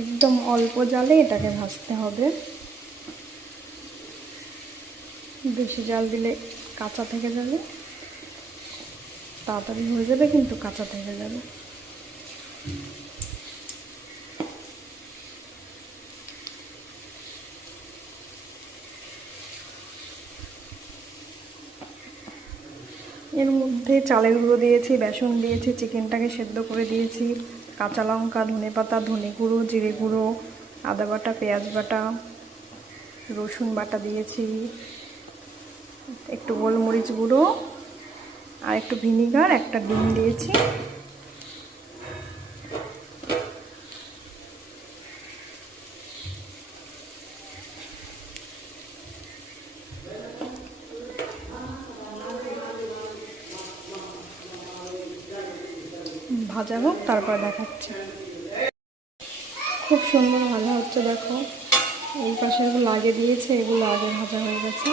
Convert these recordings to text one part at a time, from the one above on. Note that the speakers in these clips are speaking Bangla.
একদম অল্প জালে এটাকে ভাজতে হবে। বেশি জাল দিলে কাঁচা থেকে যাবে, তাড়াতাড়ি হয়ে যাবে কিন্তু কাঁচা থেকে যাবে। এর মধ্যে চালের গুঁড়ো দিয়েছি, বেসন দিয়েছি, চিকেনটাকে সেদ্ধ করে দিয়েছি, কাঁচা লঙ্কা, ধনেপাতা, ধনে গুঁড়ো, জিরে গুঁড়ো, আদা বাটা, পেঁয়াজ বাটা, রসুন বাটা দিয়েছি, একটু গোলমরিচ গুঁড়ো আর একটু ভিনিগার, একটা ডিম দিয়েছি। ভাজা হোক তারপর দেখাচ্ছি। খুব সুন্দর ভাজা হচ্ছে, দেখো এই পাশে এগুলো আগে দিয়েছে, এগুলো আগে ভাজা হয়ে গেছে।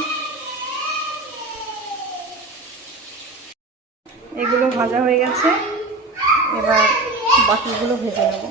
এগুলো ভাজা হয়ে গেছে, এবার বাকিগুলো ভেজে নেব।